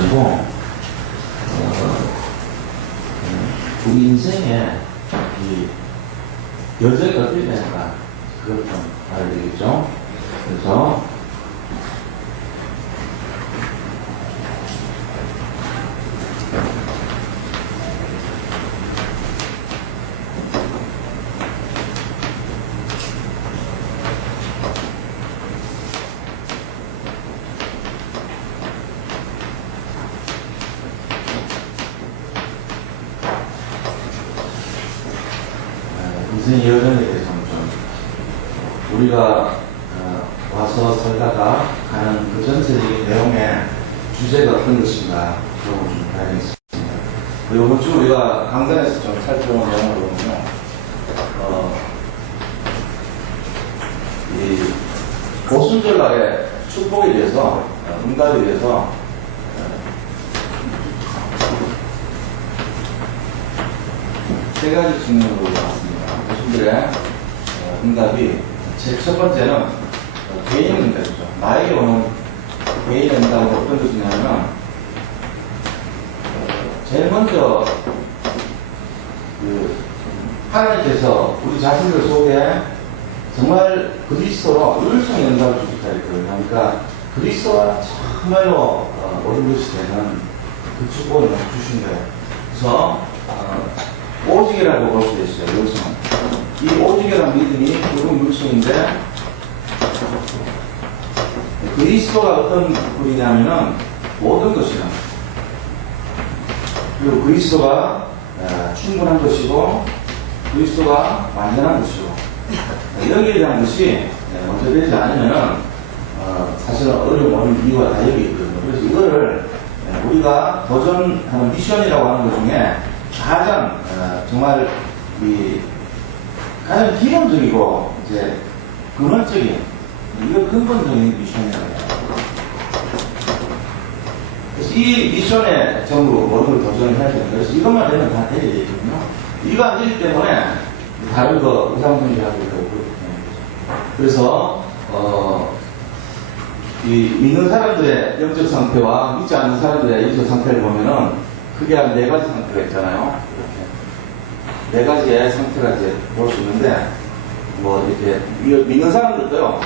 가지고 우리 인생에 이 여자가 어떻게 되는가 그것 좀 알아야 되겠죠. 그래서 인생 여정에 대해서는 좀 우리가 와서 살다가 가는 그 전체적인 내용의 주제가 어떤 것인가 그런 걸 좀 봐야겠습니다. 이번 주 우리가 강단에서 좀 살펴본 내용을 보면요, 이 오순절날의 축복에 대해서 응답에 대해서 세 가지 측면으로 나왔습니다. 오순절의 응답이 첫 번째는 개인 응답이죠. 나에게 오는 개인 응답은 어떤 것이냐면 제일 먼저 하나님께서 우리 자신들 속에 정말 그리스도로 의성의 응답을 주셨다 했거든요. 그러니까 그리스도와 정말로 모든 것이 되는 그 축복을 주신 거예요. 그래서 오직이라고 볼 수 있어요. 요성은 이 오직이라는 믿음이 결국 물성인데 그리스도가 어떤 분이냐면은 모든 것이는 그리고 그리스도가 충분한 것이고 그리스도가 완전한 것이고 여기에 대한 것이 먼저 되지 않으면은 사실은 어려움 오는 이유가 다 여기 있거든요. 그래서 이거를 우리가 도전하는 미션이라고 하는 것 중에 가장 정말 가장 기본적이고 이제 근원적인 이거 근본적인 미션이라고 해요. 그래서 이 미션에 전부 모든 도전을 해야 되는 거예요. 그래서 이것만 되면 다 되게 되거든요. 이거 안 되기 때문에 다른 거 의상분리하고 그렇거든요. 그래서 이 믿는 사람들의 영적 상태와 믿지 않는 사람들의 영적 상태를 보면은 크게 한 네 가지 상태가 있잖아요. 이렇게 네 가지의 상태가 이제 볼 수 있는데, 뭐 이렇게 믿는 사람들도요,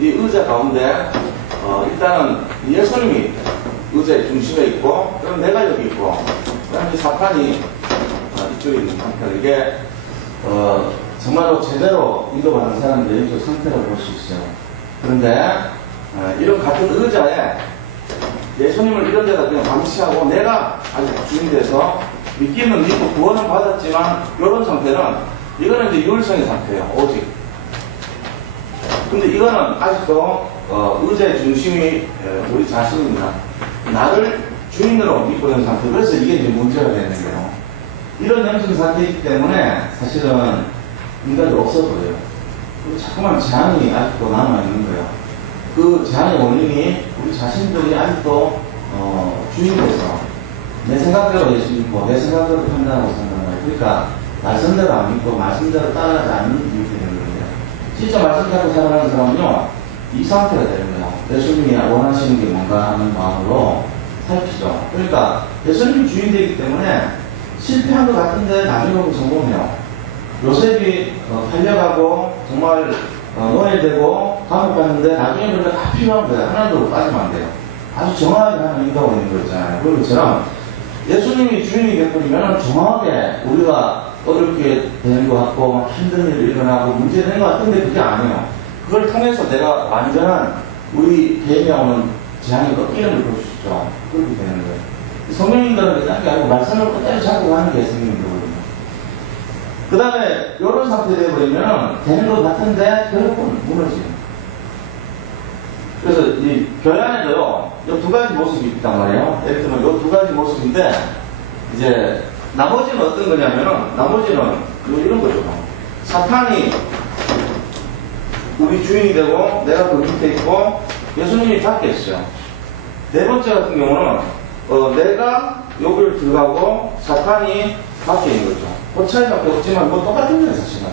이 의자 가운데 일단은 예수님이 의자의 중심에 있고, 그럼 내가 여기 있고, 그다음에 사탄이 이쪽에 있는 상태가 이게 정말로 제대로 인도받는 사람들의 영적 상태라고 볼 수 있어요. 그런데 이런 같은 의자에 예수님을 이런 데다 그냥 방치하고 내가 아직 주인 돼서 믿기는 믿고 구원은 받았지만 이런 상태는 이거는 이제 유월성의 상태예요. 오직. 근데 이거는 아직도 의자의 중심이 우리 자신입니다. 나를 주인으로 믿고 있는 상태. 그래서 이게 이제 문제가 되는 거예요. 이런 영성 상태이기 때문에 사실은 인간이 없어 보여요. 자꾸만 제한이 아직도 남아있는 거예요. 그 제한의 원인이 우리 자신들이 아직도 주인돼서 내 생각대로 예수 믿고 내 생각대로 판단하고 산단 말이에요. 그러니까 말씀대로 안 믿고 말씀대로 따라가지 않는 이유가 되는 거예요. 진짜 말씀 잡고 살아가는 사람은요, 이 상태가 되는 거예요. 예수님이 원하시는 게 뭔가 하는 마음으로 살피죠. 그러니까 예수님이 주인되기 때문에 실패한 것 같은데 나중에 보면 성공해요. 요셉이 팔려가고 정말 노예되고 감옥 갔는데 나중에 보니까 다 필요한 거예요. 하나도 빠지면 안 돼요. 아주 정확하게 하는 인도가 있는 거 있잖아요. 그런 것처럼 예수님이 주인이 되어버리면 정확하게 우리가 어렵게 되는 것 같고 힘든 일이 일어나고 문제되는 것 같은데 그게 아니에요. 그걸 통해서 내가 완전한 우리 개인에 오는 제한이 꺾이는 걸 볼 수 있죠. 그렇게 되는 거예요. 성령님들은 딴 게 아니고 말씀을 끝까지 잡고 가는 게 성령님들거든요. 그 다음에 이런 상태 되어버리면 되는 것 같은데 결국은 무너지는. 그래서 이 교회 안에도요, 이 두 가지 모습이 있단 말이에요. 예를 들면 이 두 가지 모습인데, 이제 나머지는 어떤 거냐면은, 나머지는 이런 거죠. 사탄이 우리 주인이 되고 내가 그 밑에 있고 예수님이 밖에 있어요. 네 번째 같은 경우는 내가 여기를 들어가고 사탄이 밖에 있는 거죠. 그 차이밖에 없지만 뭐 똑같은 거예요. 사실은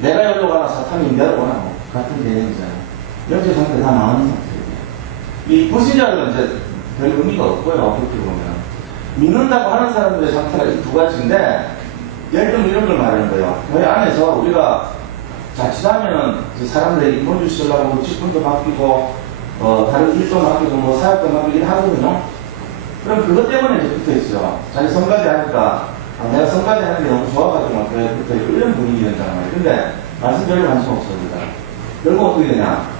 내가 여기로 가나 사탄이 내려오나 뭐 같은 개념이잖아요. 영적 상태 다 나오는 상태예요. 이 불신자들은 이제 별 의미가 없고요. 그렇게 보면. 믿는다고 하는 사람들의 상태가 이 두 가지인데, 예를 들면 이런 걸 말하는 거예요. 교회 안에서 우리가 자칫하면은 사람들에게 돈 주시려고 직분도 맡기고, 다른 일도 맡기고, 뭐 사역도 맡기긴 하거든요. 그럼 그것 때문에 이제 붙어 있어요. 자기 성가대 하니까, 내가 성가대 하는 게 너무 좋아가지고 막 교회에 붙어 있고, 이런 분위기 된다는 말이에요. 근데 말씀 별로 관심 없습니다. 결국 어떻게 되냐.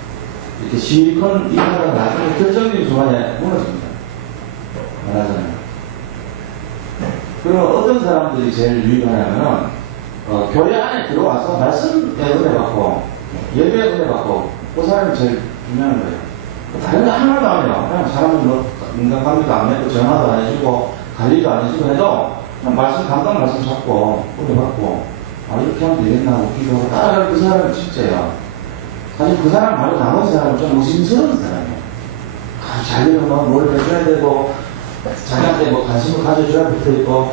이렇게 실컷 일하다가 나중에 결정적인 순간에 무너집니다. 말하잖아요. 그러면 어떤 사람들이 제일 유익하냐면은, 교회 안에 들어와서 말씀에 은혜 받고, 예배에 은혜 받고, 그 사람이 제일 중요한 거예요. 다른 거 하나도 안 해요. 그냥 사람은 뭐, 인간관계도 안 맺고, 전화도 안 해주고, 관리도 안 해주고 해도, 그냥 말씀, 감당 말씀 잡고, 은혜 받고, 이렇게 하면 되겠나, 웃기고, 따라갈 그 사람은 진짜예요. 사실 그 사람 말고 나머지 사람은 좀 의심스러운 사람이에요. 자기는 뭘 해줘야 되고, 자기한테 뭐 관심을 가져줘야 붙어있고,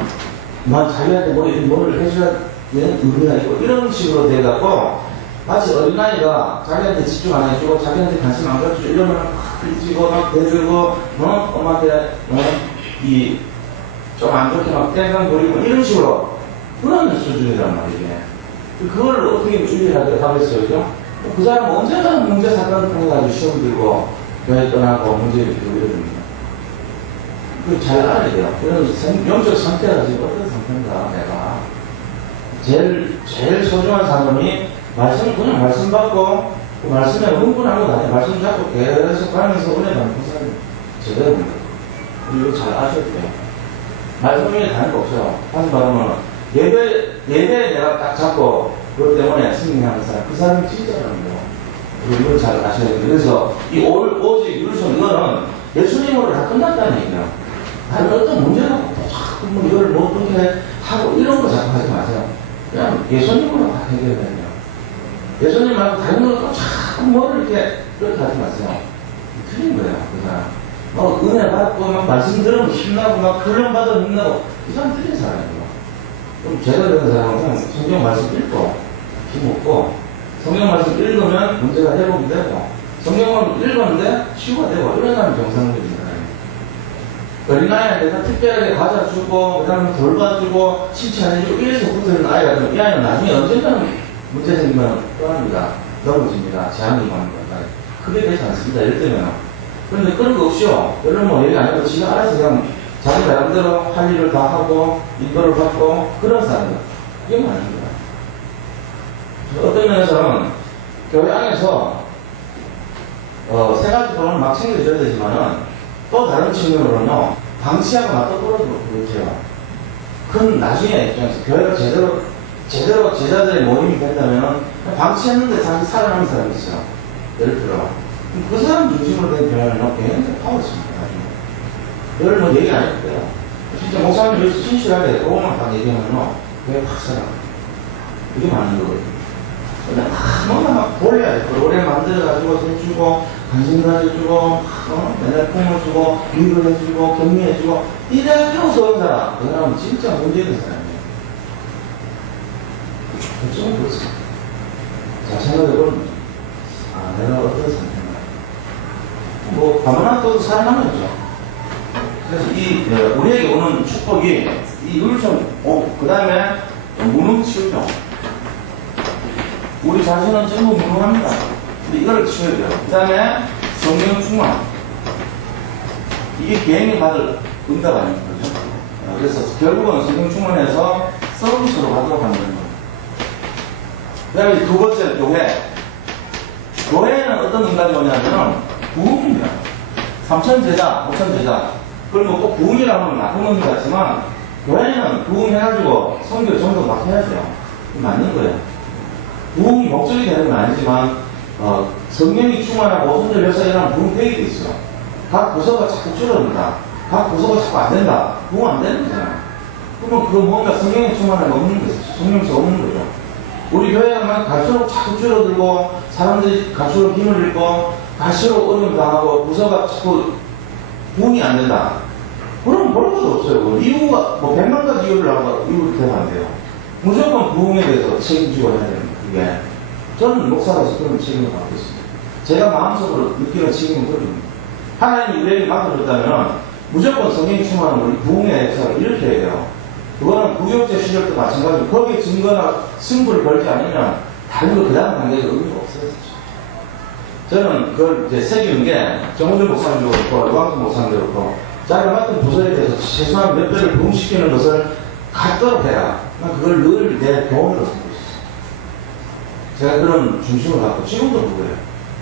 자기한테 뭘 해줘야 되는 의미가 있고, 이런 식으로 돼갖고, 마치 어린아이가 자기한테 집중 안 해주고, 자기한테 관심 안 가져주고, 이러면 막 들지고, 막 대들고, 엄마한테, 좀 안 좋게 막 땡깡 부리고, 이런 식으로, 그런 수준이란 말이에요. 그걸 어떻게 주의하겠어요, 그죠? 그 사람 언제나 문제 사건을 통해가지고 시험 들고, 교회 떠나고, 문제 일으키고 이러거든요. 그걸 잘 알아야 돼요. 그런 영적 상태가 지금 어떤 상태인가, 내가. 제일 소중한 사람이 그냥 말씀 받고, 그 말씀에 흥분하고 나중에 말씀 잡고 계속 가면서 은혜 받는 그 사람이 제대로입니다. 이거 잘 아셔야 돼요. 말씀 중에 다른 거 없어요. 다시 말하면, 예배에 내가 딱 잡고, 그것 때문에 승리하는 사람, 그 사람이 진짜라는 거예요. 이걸 잘 아셔야 돼요. 그래서 오직 유르손 이거는 예수님으로 다 끝났다는 얘기예요. 다른 어떤 문제가 없고 자꾸 이걸 어떻게 하고 이런 거 자꾸 하지 마세요. 그냥 예수님으로 다 해결해야 돼요. 예수님 말고 다른 것도 자꾸 뭐를 그렇게 하지 마세요. 틀린 거예요, 그 사람. 은혜 받고 막 말씀 들으면 힘나고 막 훈련 받으면 힘나고 이 사람 틀린 사람이에요. 그럼 제가 되는 사람은 그냥 성경 말씀 읽고 힘없고 성경 말씀 읽으면 문제가 해결이 되고 성경을 읽었는데 치유가 되고 이런 사람이 정상적입니다. 어린아이한테 특별하게 과자 주고 그 다음에 돌봐주고 칭찬해주고 이래서 붙어있는 아이가 되면 이 아이는 나중에 언젠가는 문제 생기면 떠납니다. 넘어집니다. 재앙이 가는 겁니다. 크게 되지 않습니다. 예를 들면 그런데 그런 거 없이요. 별로 뭐 얘기 안 해도 지가 알아서 그냥 자기 나름대로 할 일을 다 하고 인도를 받고 그런 사람이에요. 이게 많은 거예요. 어떤 면에서는 교회 안에서 세 가지 돈을 막 챙겨줘야 되지만은 또 다른 측면으로는요 방치하고 맞서떨어지고 그렇게요. 그건 나중에 입장에서 교회가 제대로 제자들의 모임이 된다면은 방치했는데 자기 살아남은 사람이 있어요. 예를 들어 그 사람 중심으로 된 교회는 굉장히 파워있습니다. 이걸 뭐 얘기 안 해도 돼요. 진짜 목사님 여기서 진실하게 그것만 딱 얘기하면은 교회 확 살아갑니다. 그게 맞는 거거든요. 근데 막 돌려야 돼. 오래 만들어가지고 해주고, 관심 가져주고, 맨날 품을 주고, 위로해주고, 격려해주고, 이래 필요없어 온 사람. 그 사람은 진짜 문제 있는 사람이에요. 좀 그렇습니다. 자, 생각해보면, 내가 어떤 상태인가. 뭐, 가만히 둬도 살아남았죠. 그래서 우리에게 오는 축복이, 이 율성, 그 다음에 무능치유죠. 우리 자신은 전부 무능합니다. 근데 이걸 치워야 돼요. 그 다음에 성령 충만. 이게 개인이 받을 응답 아닙니까? 그래서 결국은 성령 충만해서 서비스로 가도록 하는 거예요. 그 다음에 두 번째, 교회. 교회는 어떤 응답이 오냐면 부흥입니다. 3천 제자, 5천 제자. 그걸 뭐 꼭 부흥이라 하면 나쁜 의미가 있지만 교회는 부흥해가지고 선교 전도 막 해야 돼요. 맞는 거예요. 부흥이 목적이 되는 건 아니지만 성령이 충만하고 오순절 역사이라는 부흥 계획이 있어요. 각 부서가 자꾸 줄어든다. 각 부서가 자꾸 안 된다. 부흥 안 되는 거잖아요. 그러면 그 뭔가 성령이 충만함이 없는 거죠. 성령이 없는 거죠. 우리 교회가 갈수록 자꾸 줄어들고 사람들이 갈수록 힘을 잃고 갈수록 어려움 당하고 부서가 자꾸 부흥이 안 된다. 그럼 볼 것도 없어요. 이유가 뭐 100만 가지 이유를 나와서 이유를 대면 안 돼요. 무조건 부흥에 대해서 책임지고 해야 됩니다. 그게 저는 목사로서 그런 책임을 갖고 있습니다. 제가 마음속으로 느끼는 책임은 그런 겁니다. 하나님이 우리에게 맡겨줬다면 무조건 성경 충만한 우리 부흥회에서 이렇게 해요. 그거는 구역제 시절도 마찬가지로 거기에 증거나 승부를 걸지 않으면 다른 거 그 다음 관계가 의미가 없어요. 저는 그걸 이제 새기는 게 정원준 목사님도 그렇고 유광수 목사님도 그렇고 자기가 맡은 부서에 대해서 최소한 몇 배를 부흥시키는 것을 갖도록 해라. 난 그걸 늘 내 도움으로 삼고 있었어요. 제가 그런 중심을 갖고 지금도 그거예요.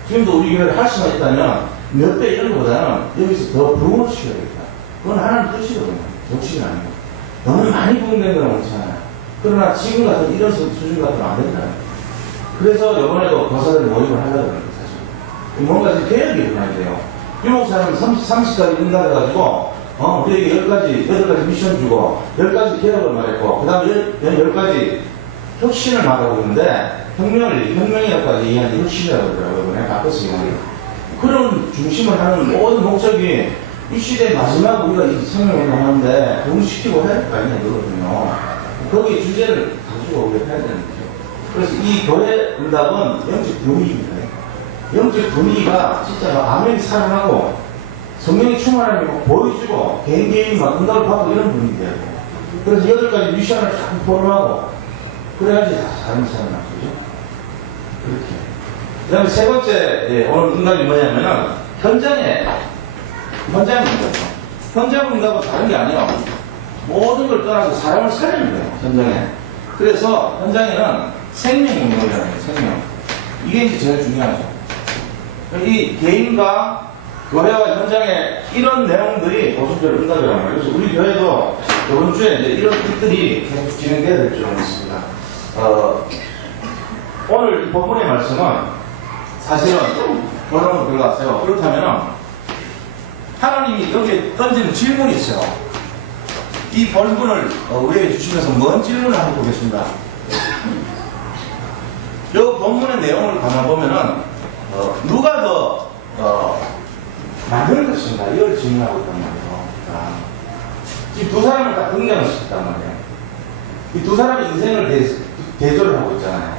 지금도 우리 교회를 할 수만 있다면 몇 배 이런 것보다는 여기서 더 부흥을 시켜야겠다. 그건 하나님 뜻이거든요. 정치가 아니고. 너무 많이 부흥된 건 괜찮아요. 그러나 지금 같은 이런 수준 같은 건 안 된다는 거예요. 그래서 이번에도 교사들 모임을 하려고 하는 거예요, 사실. 뭔가 이제 계획이 일어나야 돼요. 유목사는 30가지 인가해가지고, 우리에게 8가지 미션 주고, 10가지 개혁을 말했고, 그 다음에 10가지 혁신을 말하고 있는데, 혁명이라고까지 얘기하는데 혁신이라고 그러더라고요. 이번에 바꿨어요. 그런 중심을 하는 모든 목적이 이 시대의 마지막 우리가 이 생명을 하는데 동시키고 해야 될 거 아니냐 이거거든요. 거기에 주제를 가지고 우리가 해야 되는 거죠. 그래서 이 교회 응답은 영적 분위기입니다. 영적 분위기가 진짜 막 아멘이 살아나고 성령이 충만함이 막 보여주고 개인이 막 응답을 받고 이런 분위기예요. 그래서 8가지 미션을 자꾸 포럼하고 그래야지 사람이 살아나죠. 그렇게. 그 다음에 세 번째, 오늘 응답이 뭐냐면은, 현장입니다. 현장 응답은 다른 게 아니에요. 모든 걸 떠나서 사람을 살리는 거예요, 현장에. 그래서 현장에는 생명 운동이라는 거예요, 생명. 이게 이제 제일 중요하죠. 이 개인과 교회와 현장에 이런 내용들이 보수적으로 응답이라는 거예요. 그래서 우리 교회도 이번 주에 이제 이런 일들이 계속 진행돼야 될 줄 알겠습니다. 오늘 이 본문의 말씀은 사실은 결론으로 들어갔어요. 그렇다면 하나님이 여기에 던지는 질문이 있어요. 이 본문을 우리에게 주시면서 뭔 질문을 하고 계십니다. 이 본문의 내용을 가만 보면은 누가 더 만들 것인가 이걸 질문하고 있단 말이에요. 지금 두 사람을 다 등장을 시켰단 말이에요. 이 두 사람의 인생을 대조를 하고 있잖아요.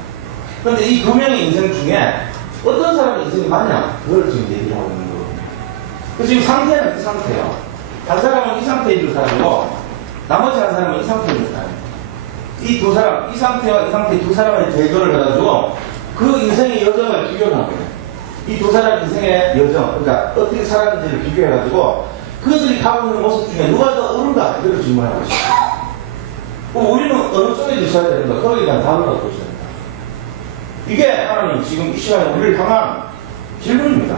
그런데 이 두 명의 인생 중에 어떤 사람의 인생이 맞냐? 그걸 지금 얘기하고 있는 거거든요. 그래서 지금 상태는 이 상태예요. 한 사람은 이 상태에 있는 사람이고, 나머지 한 사람은 이 상태에 있는 사람이에요. 이 두 사람, 이 상태와 이 상태 두 사람의 대조를 해가지고, 그 인생의 여정을 비교하는 거예요. 이 두 사람 인생의 여정, 그러니까 어떻게 살았는지를 비교해가지고, 그들이 가고 있는 모습 중에 누가 더 옳은가? 이걸 질문하고 있어요. 그럼 우리는 어느 쪽에 있어야 되는가? 거기에 대한 답을 얻고 있어야 됩니다. 이게 하나님 지금 이 시간에 우리를 향한 질문입니다.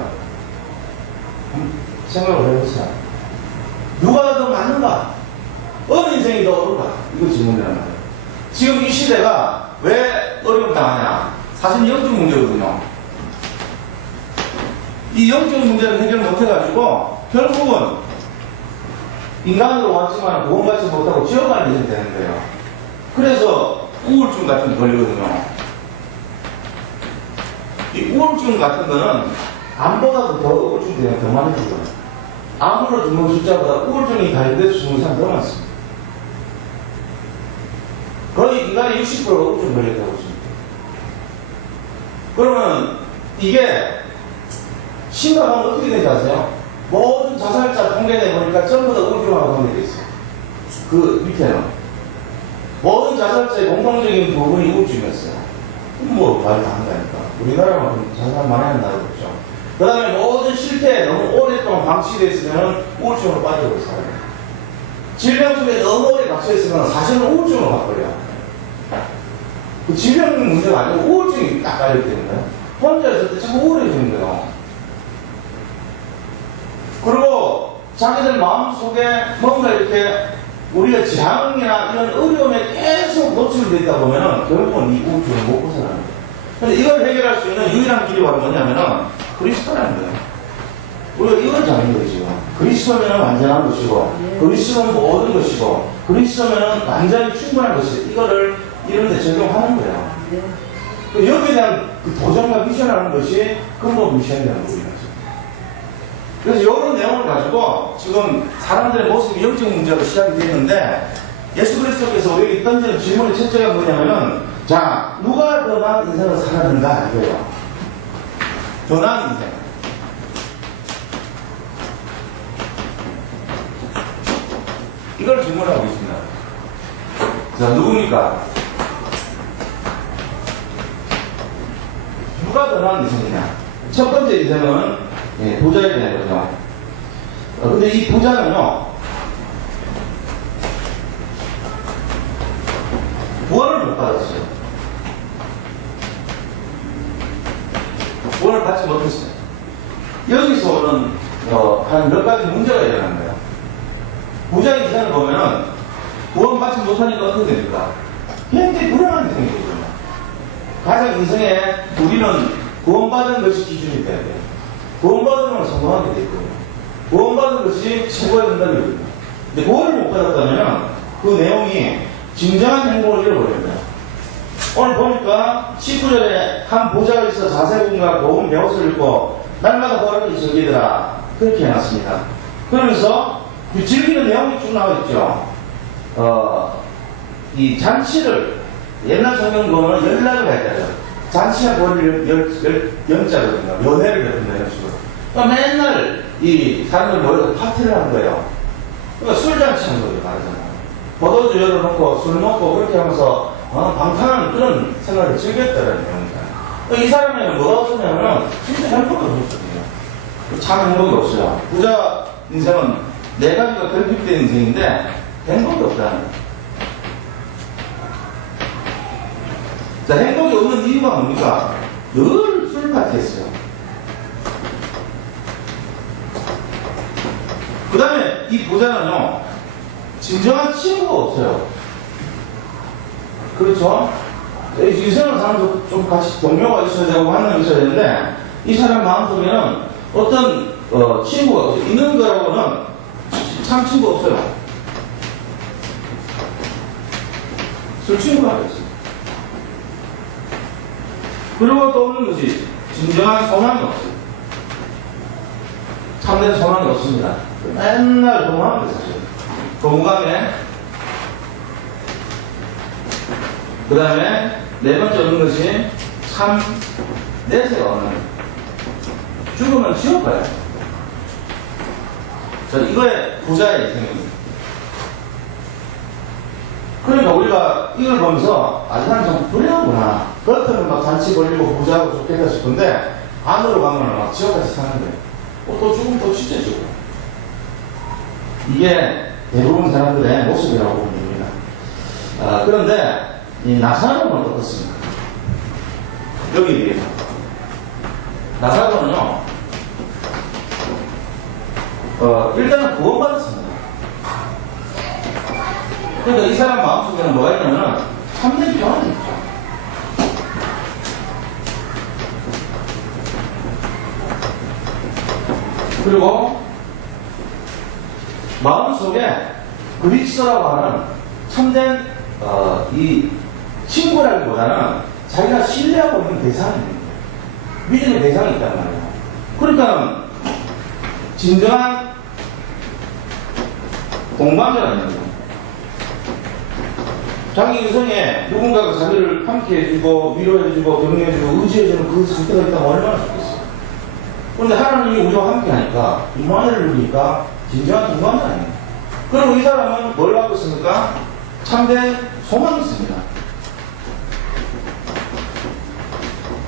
생각을 해보세요. 누가 더 맞는가? 어느 인생이 더 어른가? 이거 질문이란 말이에요. 지금 이 시대가 왜 어려움 당하냐? 사실 영적 문제거든요. 이 영적 문제를 해결 못해가지고 결국은 인간으로 왔지만 구원받지 못하고 지옥만 이제 되는 거예요. 그래서 우울증 같은 게 걸리거든요. 이 우울증 같은 거는 암보다도 더 우울증이 더 많이 죽어요. 암으로 죽는 숫자보다 우울증이 발견돼서 죽는 사람 더 많습니다. 거의 인간의 60%가 우울증 걸렸다고 보십니다. 그러면 이게 심각하면 어떻게 되지 아세요? 모든 자살자 통계내 보니까 전부 다 우울증하고 관계되어 있어요. 그 밑에는 모든 자살자의 공통적인 부분이 우울증이었어요. 뭐 말 다 한다니까. 우리나라만큼 자살 많이 하는 나라가 없죠. 그 다음에 모든 실패에 너무 오랫동안 방치되어 있으면 우울증으로 빠져버려 살아요. 질병 속에 너무 오래 갇혀있으면 사실은 우울증으로 바꿔요. 그 질병 문제가 아니고 우울증이 딱 깔려있기 때문에 혼자 있을 때 자꾸 우울해지는 거예요. 그리고 자기들 마음속에 뭔가 이렇게 우리가 재앙이나 이런 어려움에 계속 노출되어 있다 보면은 결국은 이 우울증을 못 벗어나는 거예요. 근데 이걸 해결할 수 있는 유일한 길이 바로 뭐냐면은 그리스도라는 거예요. 우리가 이걸 잡는 거죠. 그리스도면 완전한 것이고, 그리스도는 모든 것이고, 그리스도면 완전히 충분한 것이고, 이거를 이런 데 적용하는 거예요. 여기에 대한 그 도전과 미션하는 것이 근본 미션이라는 거예요. 그래서 이런 내용을 가지고 지금 사람들의 모습이 영적 문제로 시작이 되는데 예수 그리스도께서 우리에게 던지는 질문의 첫째가 뭐냐면은 자, 누가 더 나은 인생을 살았는가 이거예요. 더 나은 인생. 이걸 질문하고 있습니다. 자, 누굽니까? 누가 더 나은 인생이냐? 첫 번째 인생은 부자에 대한 거죠. 근데 이 부자는요, 구원을 못 받았어요. 구원을 받지 못했어요. 여기서 오는 한 몇 가지 문제가 일어나는 거예요. 부자 인생을 보면은 구원 받지 못하니까 어떻게 됩니까? 굉장히 불안한 인생이 되거든요. 가장 인생에 우리는 구원받은 것이 기준이 돼야 돼요. 구원받으면 성공하게 돼 있거든요. 구원받은 것이 최고의 응답이거든요. 근데 구원을 못 받았다면 그 내용이 진정한 행복을 잃어버립니다. 오늘 보니까 19절에 한 부자가 있어 자세군과 고운 베옷을 입고 날마다 보람이 즐기더라. 그렇게 해놨습니다. 그러면서 그 즐기는 내용이 쭉 나와 있죠. 이 잔치를 옛날 성경 보면 연락을 해야 돼요. 잔치가 버릴 연자거든요. 연애를 베푼다 이런 식으로. 그러니까 맨날 이 사람들 모여서 파티를 한 거예요. 그러니까 술잔치 한 거예요. 말하자면. 포도주 열어놓고 술 먹고 그렇게 하면서 방탕한 그런 생활을 즐겼다는 내용입니다. 이 사람에는 뭐가 없었냐면 진짜 행복이 없었거든요. 참 행복이 없어요. 부자 인생은 네 가지가 결핍된 인생인데 행복이 없다는 거예요. 자, 행복이 없는 이유가 뭡니까? 늘 술파티 했어요. 그 다음에 이 부자는요, 진정한 친구가 없어요. 그렇죠? 이생을 사람도 좀 같이 동료가 있어야 되고 만남이 있어야 되는데 이 사람 마음속에는 어떤 친구가 없어요. 있는 거라고는 참 친구가 없어요. 술 친구가 없어요. 그리고 또 없는 것이 진정한 소망이 없어요. 참된 소망이 없습니다. 맨날 도망하는 거죠. 건강에 그 다음에 네 번째 없는 것이 참 내세가 없는 죽으면 지옥 가요. 자, 이거의 부자의 인생입니다. 그러니까 우리가 이걸 보면서 아, 이 사람 참 불행하구나. 겉으로는 막 잔치 벌리고 부자하고 좋겠다 싶은데 안으로 가면 막 지옥같이 사는 거예요. 또 죽으면 또 진짜 죽어. 이게 대부분 사람들의 모습이라고 보면 됩니다. 그런데 이 나사로는 어떻습니까? 여기 나사로는요, 일단은 구원받았습니다. 그러니까 이 사람 마음속에는 뭐가 있냐면 참된 평안이 있죠. 그리고 마음속에 그리스도라고 하는 참된 이 친구라기보다는 자기가 신뢰하고 있는 대상이 있는 거예요. 믿음의 대상이 있단 말이에요. 그러니까 진정한 동반자가 있는 거예요. 자기 인생에 누군가가 자기를 함께 해주고 위로해주고 격려해주고 의지해주는 그 상태가 있다면 얼마나 좋겠어요. 그런데 하나님이 우리와 함께 하니까 임마누엘을 누리니까 진정한 동반자 아니에요. 그리고 이 사람은 뭘 갖고 있습니까? 참된 소망이 있습니다.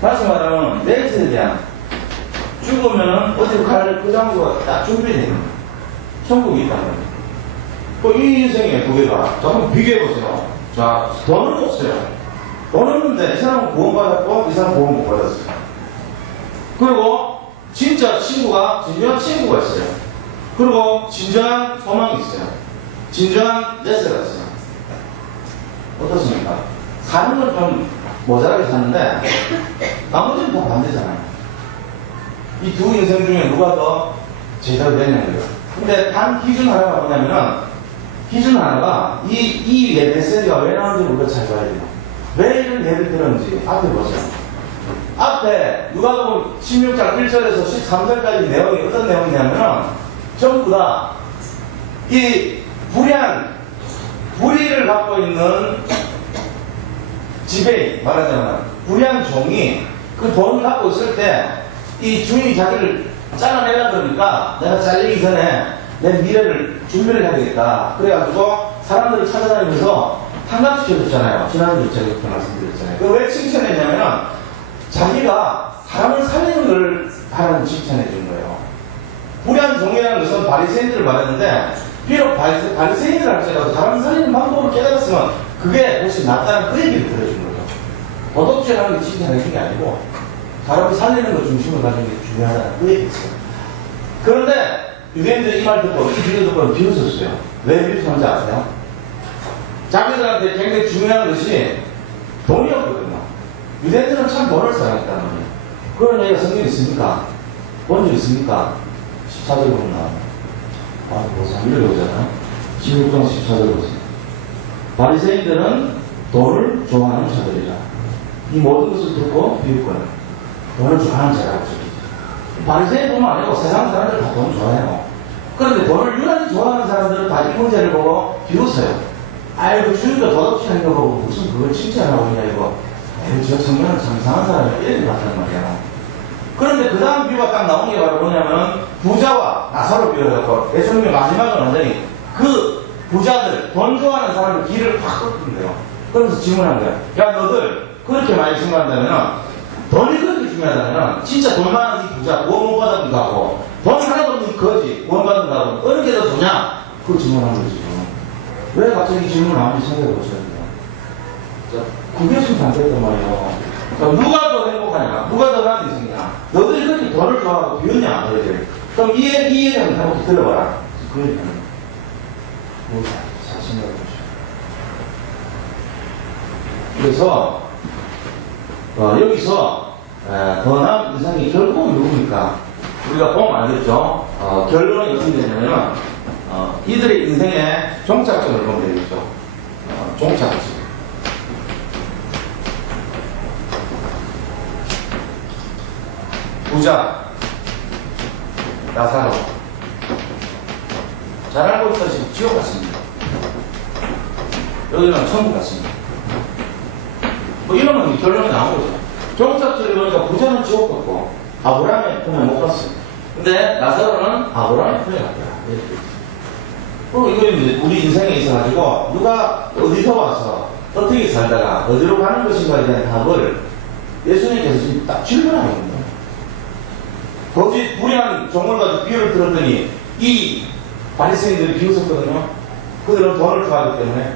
다시 말하면 내일에 대한 죽으면 어디로 갈 그 장소가 딱 준비되어 있는 거예요. 천국이 있다는 거예요. 이 인생의 두 개가 한번 비교해보세요. 자, 돈은 없어요. 돈 없는데 이 사람은 구원받았고 이 사람은 구원 못 받았어요. 그리고 진짜 친구가 진정한 친구가 있어요. 그리고 진정한 소망이 있어요. 진정한 내세가 있어요. 어떻습니까? 사는 건 좀 모자라게 사는데 나머지는 다 반대잖아요. 이 두 인생 중에 누가 더 제대로 되냐고요. 근데 단 기준 하나가 뭐냐면은 기준 하나가 이 메시지가 왜 나오는지 우리가 잘 봐야 돼요. 왜 이런 예를 들었는지 앞에 보세요. 앞에 누가복음 16장 1절에서 13절까지 내용이 어떤 내용이냐면은 전부 다 이 불의를 갖고 있는 지배인, 말하자면 불의한 종이 그 돈을 갖고 있을 때 이 주인이 자기를 잘라내려 그러니까 내가 잘리기 전에 내 미래를 준비를 해야 되겠다. 그래가지고 사람들을 찾아다니면서 탄압시켜줬잖아요. 지난주에 제가 그렇게 말씀드렸잖아요. 왜 칭찬했냐면 자기가 사람을 살리는 걸 하라는 칭찬해 준 거예요. 불의한 종이라는 것은 바리새인들을 말했는데 비록 바리새인들 할지라도 사람을 살리는 방법을 깨달았으면 그게 훨씬 낫다는 그 얘기를 들어준 거죠. 도덕질하는 게 칭찬해 준 게 아니고 사람을 살리는 것 중심을 가지는 게 중요하다는 그 얘기였어요. 그런데 유대인들이 이 말 듣고 이 비유 듣고 비웃었어요. 왜 비웃었는지 아세요? 자기들한테 굉장히 중요한 것이 돈이었거든요. 유대인들은 참 돈을 사랑했다는 거예요. 그런 얘기가 성경에 있습니까? 본 적 있습니까? 14절 보면 나와요. 뭐지? 한 읽어보잖아요. 16장 14절 보세요. 바리새인들은 돈을 좋아하는 자들이라. 이 모든 것을 듣고 비웃거나 돈을 좋아하는 자라고 적히죠. 바리새인뿐만 아니고 세상 사람들 다 돈 좋아해요. 그런데 돈을 유난히 좋아하는 사람들은 다 이 문제를 보고 비웃어요. 아이고 주님도 도덕질하는 거 보고 무슨 그걸 칭찬하고 있냐 이거. 에이 저 청년은 참 이상한 사람이야 이렇게 봤단 말이야. 그런데 그 다음 비유가 딱 나온 게 바로 뭐냐면 부자와 나사로 비유해갖고 예수님이 마지막은 완전히 그 부자들 돈 좋아하는 사람들 길을 확 꺾는데요. 그러면서 질문한 거야. 야 너들 그렇게 많이 질문한다면 돈이 그렇게 중요하다면 진짜 돈 많은 이 부자 구원 못 받은 거하고 돈 하나도 없는 거지 구원 받은 거하고 어느 게 더 좋냐? 그걸 질문한 거지. 왜 갑자기 질문을 나오는지 생각해 보셔야 돼요. 그게 지금 안 됐단 말이에요. 누가 더 행복하냐? 누가 더 나은 인생이냐? 너들이 그렇게 돈을 좋아하고 비웃냐? 너희들. 그럼 이 얘기는 한번 들어봐라. 그 얘기는. 잘 생각해 보시오. 그래서, 여기서, 더 나은 인생이 결국은 누굽니까? 우리가 보면 알겠죠? 결론이 어떻게 되냐면, 이들의 인생의 종착점을 보면 되겠죠. 종착점. 부자, 나사로. 잘 알고 있다시피 지옥 같습니다. 여기는 천국 같습니다. 뭐 이러면 결론이 나온 거죠. 종착점을 보니까 부자는 지옥 같고, 아브라함의 품에 못 갔어요. 근데 나사로는 아브라함의 품에 갔더라. 이거 이제 우리 인생에 있어가지고 누가 어디서 와서 어떻게 살다가 어디로 가는 것인가에 대한 답을 예수님께서 지금 딱 질문하거든요. 거짓 불의한 종을 가지고 비유를 들었더니 이 바리새인들이 비웃었거든요. 그들은 돈을 좋아하기 때문에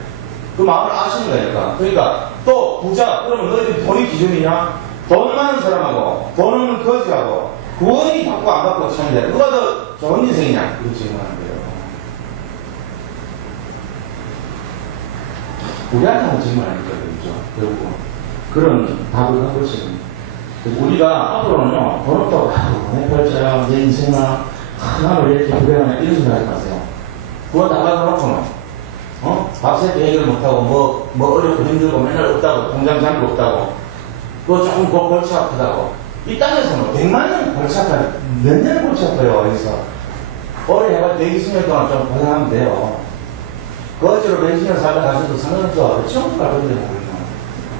그 마음을 아시는 거니까. 그러니까 또 부자 그러면 너희들 돈이 기준이냐? 돈 많은 사람하고 돈 없는 거지하고 구원이 받고 안 받고 차이인데 누가 더 좋은 인생이냐? 그렇게 질문하는 거예요. 우리한테는 질문 아닐까, 그렇죠? 결국은. 그런 답을 하고 있습니다. 우리가 앞으로는요, 돈 없다고, 내 별자야, 내 인생아, 하나를 왜 이렇게 불행하냐, 이런 소리 하지 마세요. 그거 다 받아놓고는, 밥새 얘기를 못하고, 뭐 어렵고 힘들고 맨날 없다고, 공장 장도 없다고, 그거 조금 골치 아프다고. 이 땅에서는 100만 년 골치 아파요. 몇 년 골치 아파요, 여기서. 오래 해가 120년 동안 좀 고생하면 돼요. 거지로 몇0년 살다 가셔도 상관없어. 천국 갈 건데 모르겠나.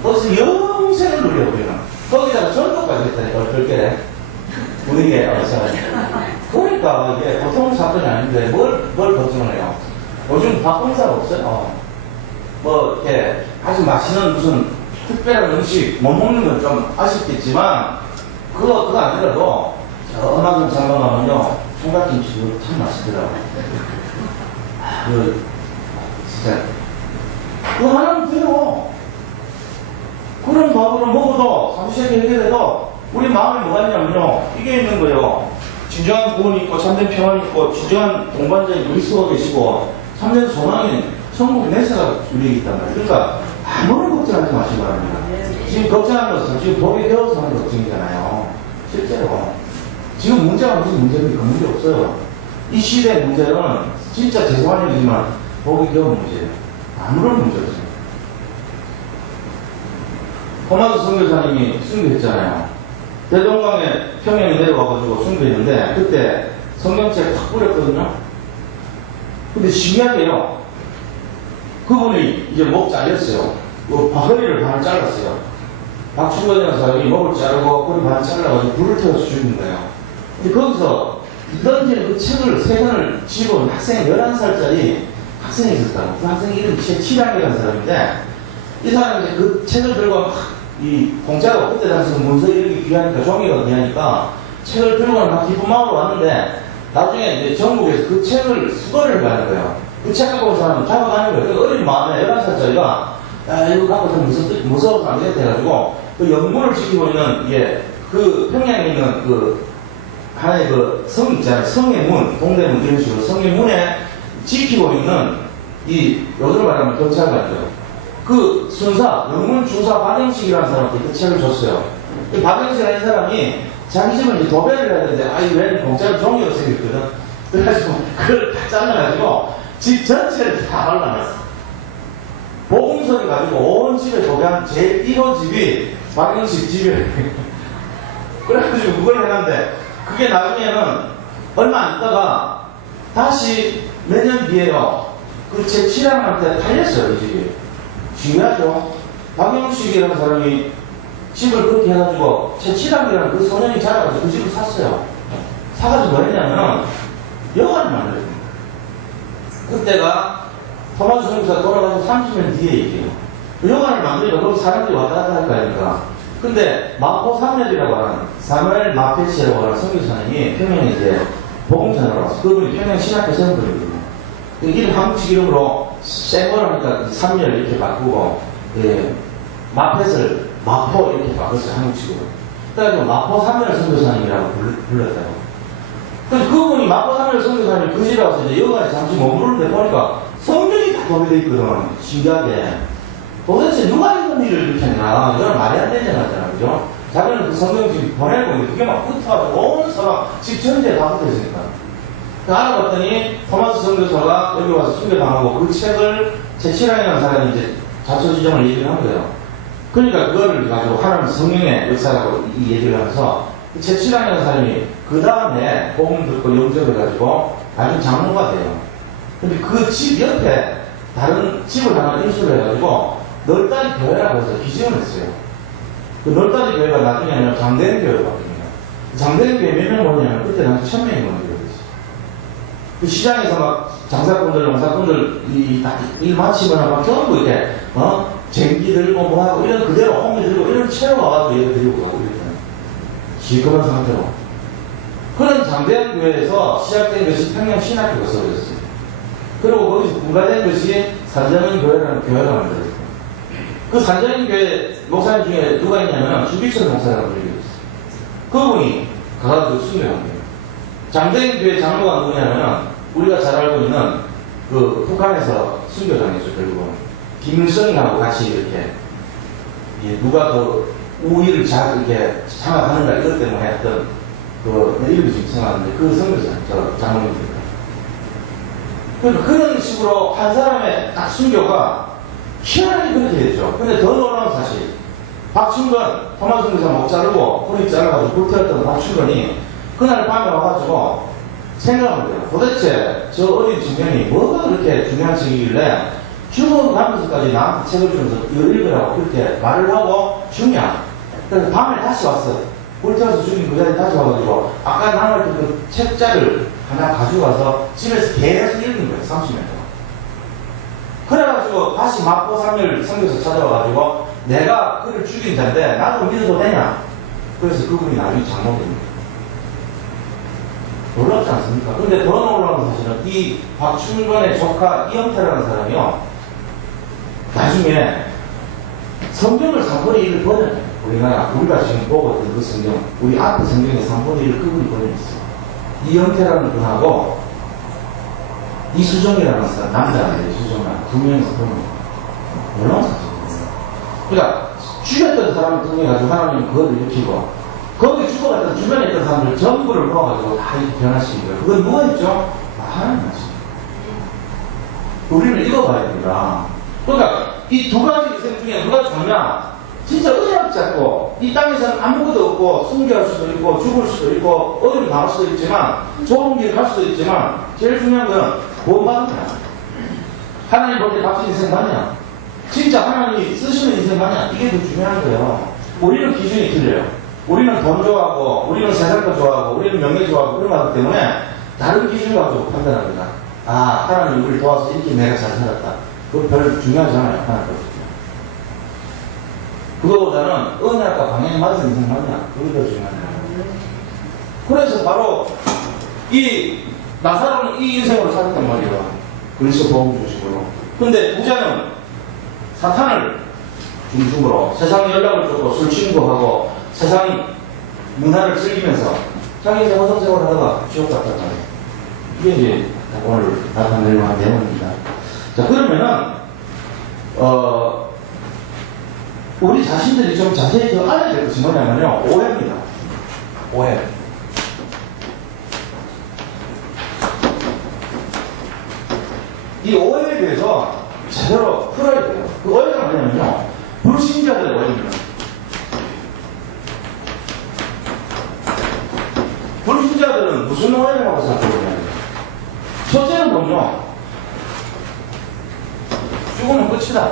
거기서 영생을 누려, 우리는. 거기다가 전도까지 했다니까, 얼떨결에. 분위기에 어서. 그러니까 이게 보통 사건이 아닌데, 뭘 걱정을 해요. 요즘 바쁜 사람 없어요. 뭐, 이렇게 아주 맛있는 무슨 특별한 음식 못 먹는 건 좀 아쉽겠지만, 그거 아니라도, 저 음악을 잠깐 가면요, 총각김치 그거 참 맛있더라고요. 진짜. 그거 하나는 돼요. 그런 밥으로 먹어도, 삼시세끼 해결해도, 우리 마음에 뭐가 있냐면요, 이게 있는 거예요. 진정한 구원이 있고, 참된 평안이 있고, 진정한 동반자인 그리스도가 계시고, 참된 소망인 성국 내세가 우리에게 있단 말이에요. 그러니까, 아무런 걱정하지 마시기 바랍니다. 지금 걱정하는 것은 지금 복이 되어서 하는 걱정이잖아요. 실제로. 지금 문제가 무슨 문제입니까? 문제 없어요. 이 시대의 문제는 진짜 죄송한 얘기지만, 복이 되어온 문제예요. 아무런 문제 없어요. 토마스 선교사님이 순교했잖아요. 대동강에 평양에 내려와가지고 순교했는데 그때 성경책 확 뿌렸거든요. 근데 신기하게요. 그분이 이제 목 잘렸어요. 허리를 반을 잘랐어요. 박충건이라는 사람이 목을 자르고 허리 반을 잘라가지고 불을 태워서 죽인 거예요. 근데 거기서 던지는 그 책을 세 권을 쥐고 학생이 11살짜리 학생이 있었다고. 그 학생이 이름이 최치량이라는 사람인데 이 사람이 이제 그 책을 들고 막 이 공짜로 그때 당시 문서 이렇게 귀하니까 종이가 귀하니까 책을 들고 막 기쁜 마음으로 왔는데 나중에 이제 전국에서 그 책을 수거를 가는 거예요. 그 책 갖고 온 사람은 잡아가는 거예요. 그 어린 마음에 11살짜리가 야, 이거 갖고 좀 무서워서 안 되겠다 해가지고 그 영문을 지키고 있는 그 평양에 있는 그 하나의 그 성 있잖아요. 성의 문, 동대문 이런 식으로 성의 문에 지키고 있는 이 요즘 말하면 경찰관이죠. 그 순사, 영문 중사 박영식이라는 사람한테 그 책을 줬어요. 그 박영식이라는 사람이 자기 집을 이제 도배를 해야 되는데, 아, 이 왜 공짜로 종이가 생겼거든. 그래가지고, 그걸 다 잘라가지고, 집 전체를 다 발라놨어. 보금소리 가지고 온 집에 도배한 제일 1호 집이 박영식 집이에요. 그래가지고 그걸 해놨는데, 그게 나중에는 얼마 안 있다가, 다시 몇 년 뒤에요. 그 제 친형한테 팔렸어요, 이 집이. 중요하죠. 박영식이라는 사람이 집을 그렇게 해가지고 최치랑이라는 그 소년이 자라가지고 그 집을 샀어요. 사가지고 뭐 했냐면 영화를 만들었습니다. 그때가 토마스 성교사 돌아가서 30년 뒤에 얘기해요. 그 영화를 만들니까 거기 사람들이 왔다 갔다 할 거 아닙니까. 근데 마포 3년이라고 하는 사무엘 마페시라고 하는 성교사님이 평양에 이제 보험전으로 왔어요. 그분이 평양 신학교 선생님이거든요. 이름 한국식 이름으로 센걸 하니까 3년 이렇게 바꾸고 마펫을 마포 이렇게 바꿨어요. 한국식으로. 그래가지고 마포 3년 선교사님이라고 불렀다고. 그래서 그분이 마포 3년 선교사님이 그 집에 와서 이제 여관에 잠시 머무르는데 보니까 성경이 다 도배되어 있거든. 신기하게. 도대체 누가 이런 일을 이렇게 했나. 이건 말이 안 되잖아. 그죠? 자기는 그 성경 지금 보내고 있는데 그게 막 붙어가지고 온 사람 집 전체에 다 붙어 있으니까. 알아봤더니 토마스 선교사가 여기 와서 순교당하고 그 책을 최치랑이라는 사람이 이제 자초지종을 얘기를 한 거예요. 그러니까 그거를 가지고 하나님 성령의 역사라고 이 얘기를 하면서 최치랑이라는 사람이 그 다음에 복음 듣고 영접해가지고 나중에 장로가 돼요. 근데 그 집 옆에 다른 집을 하나 인수를 해가지고 널따리 교회라고 해서 기증을 했어요. 그 널따리 교회가 나중에는 장대인 교회로 바뀝니다. 장대인 교회 몇 명 모였냐면 그때 당시 1000명이 모였어요. 그 시장에서 막 장사꾼들, 농사꾼들 일 마치거나 막 전부 이렇게 쟁기 들고 뭐하고 이런 그대로 홍미 들고 이런 채로 와가지고 얘를 들고 가고 이랬잖아요. 시커먼 상태로. 그런 장대한 교회에서 시작된 것이 평양 신학교가 세워졌어요. 그리고 거기서 분가된 것이 산정인 교회라는 교회가 만들어졌어요. 그 산정인 교회 목사님 중에 누가 있냐면 주기철 목사라고 불리고 있어요. 그분이 가가지고 순교한 거예요. 장대인 교회 장로가 누구냐면 우리가 잘 알고 있는 그 북한에서 순교당했죠. 결국은 김일성하고 같이 이렇게 누가 그 우위를 잘 이렇게 장악하는가 이것 때문에 했던 그 이름이 지금 생각하는데 그 선교사 저 장로입니다. 그러니까 그런 식으로 한 사람의 딱 순교가 희한하게 그렇게 됐죠. 근데 더 놀라운 사실 박충건 토마스 선교사 목 자르고 허리 잘라가지고 불태웠던 박충건이 그날 밤에 와가지고 생각한 거예요. 도대체 저 어린 청년이 뭐가 그렇게 중요한 책이길래 죽어가면서까지 나한테 책을 주면서 이거 읽으라고 그렇게 말을 하고 죽냐. 그래서 밤에 다시 왔어. 불태워서 죽인 그 자리에 다시 와가지고 아까 나눴던 그 책자를 하나 가져가서 집에서 계속 읽은 거예요. 30년 동안. 그래가지고 다시 마포 3일 성교사 찾아와가지고 내가 그를 죽인 자인데 나도 믿어도 되냐. 그래서 그분이 나중에 장로됩니다. 놀랍지 않습니까? 근데 더 놀라운 사실은 이 박충건의 조카 이영태라는 사람이요. 나중에 성경을 3분의 1을 번역해요. 우리가 지금 보고 있던 그 성경, 우리 앞에 성경의 3분의 1을 그분이 번역했어요. 이영태라는 분하고 이수정이라는 사람, 남자인데 이수정이라는 두 명이서 번역해요. 놀라운 사실이에요. 그러니까 죽였던 사람을 통해가지고 하나님은 그걸 일으키고 거기 죽어갔던 주변에 있던 사람들 전부를 모아가지고 다 이렇게 변화시킨 거예요. 그건 누가 했죠? 하나님 하시죠. 우리는 읽어봐야 됩니다. 그러니까 이 두 가지 인생 중에 누가 좋냐? 진짜 의미없지 않고 이 땅에서는 아무것도 없고 순교할 수도 있고 죽을 수도 있고 어디로 나갈 수도 있지만 좋은 길 갈 수도 있지만 제일 중요한 건 뭐 맞냐? 하나님 볼 때 값진 인생 맞냐? 진짜 하나님이 쓰시는 인생 맞냐? 이게 더 중요한 거예요. 우리는 기준이 틀려요. 우리는 돈 좋아하고, 우리는 세상도 좋아하고, 우리는 명예 좋아하고, 그런 거 하기 때문에 다른 기준 가지고 판단합니다. 아, 하나님 우리를 도와서 이렇게 내가 잘 살았다. 그거 별로 중요하지 않아요, 하나님. 그거보다는 은혜가 방향이 맞은 인생 맞냐? 그게 더 중요하네요. 그래서 바로 이 나사로는 이 인생으로 살았단 말이에요. 그리스도 복음 중심으로. 근데 부자는 사탄을 중심으로 세상 연락을 쫓고 술 친구하고 세상 문화를 즐기면서 자기 인생 허송세월 하다가 지옥 갔단 말이에요. 이게 이제 오늘 나타낼 만한 내용입니다. 자, 그러면은 우리 자신들이 좀 자세히 더 알아야 될 것이 뭐냐면요, 오해입니다. 오해. 이 오해에 대해서 제대로 풀어야 돼요. 그 오해가 뭐냐면요, 불신자들의 오해입니다. 불신자들은 무슨 오해를 하고 생각하느냐. 첫째는 뭐냐, 죽으면 끝이다.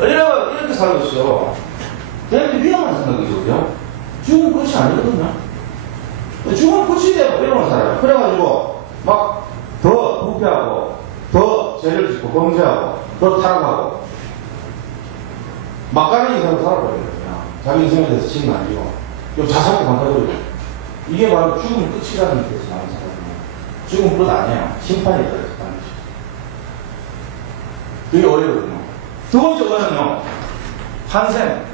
이렇게 살고 있어요. 되게 위험한 생각이죠, 그죠? 죽으면 끝이 아니거든요. 죽으면 끝이 되고 이러면 살아요. 그래가지고 막 더 부패하고, 더 죄를 짓고, 범죄하고, 더 타락하고, 막가는 인생을 살아버려요. 자기 인생에 대해서 책임 안 지고, 자살도 만들어버리고. 이게 바로 죽으면 끝이라는 뜻이 나오는 사람이에요. 죽으면 끝 아니에요. 심판이 있어요. 그게 오해거든요. 두 번째 오해는요, 환생.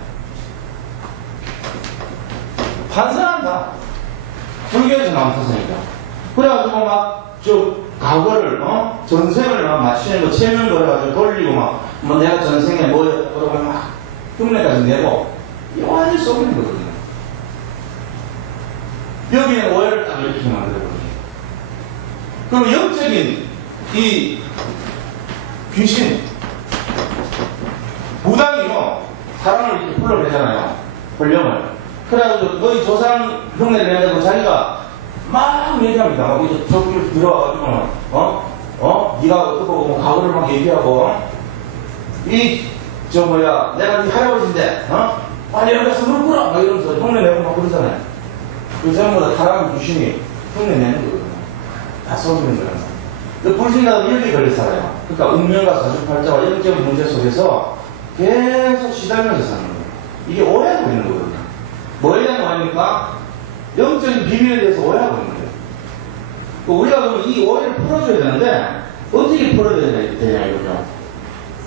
환생한다. 불교에서 나온 사상이죠. 그래가지고 막, 과거를, 전생을 막 맞추는 거, 체면 걸어가지고 돌리고 내가 전생에 그러고 막, 흉내까지 내고, 이거 완전히 속이는 거거든요. 여기에 오해를 딱 이렇게 만들어버려요. 그럼 영적인 이 귀신, 무당이요, 사람을 이렇게 불러내잖아요. 불령을. 그래가지고 너희 조상 흉내를 내가지고 자기가 막 얘기합니다. 막 이제 저기를 들어와가지고, 네가 어떻고, 과거를 막 얘기하고, 내가 네 할아버지인데, 빨리 여기 가서 무릎 꿇어! 막 이러면서 흉내 내고 막 그러잖아요. 그 전부 다 타락한 귀신이 흉내 내는 거거든요. 다 쏘는 거라서. 그 불신자도 여기 걸려 살아요. 그러니까 운명과 사주팔자와 영적 문제 속에서 계속 시달면서 사는 거예요. 이게 오해하고 있는 거거든요. 뭐에 대한 오해입니까? 영적인 비밀에 대해서 오해하고 있는 거예요. 우리가 그러면 이 오해를 풀어줘야 되는데, 어떻게 풀어줘야 되냐, 이거죠.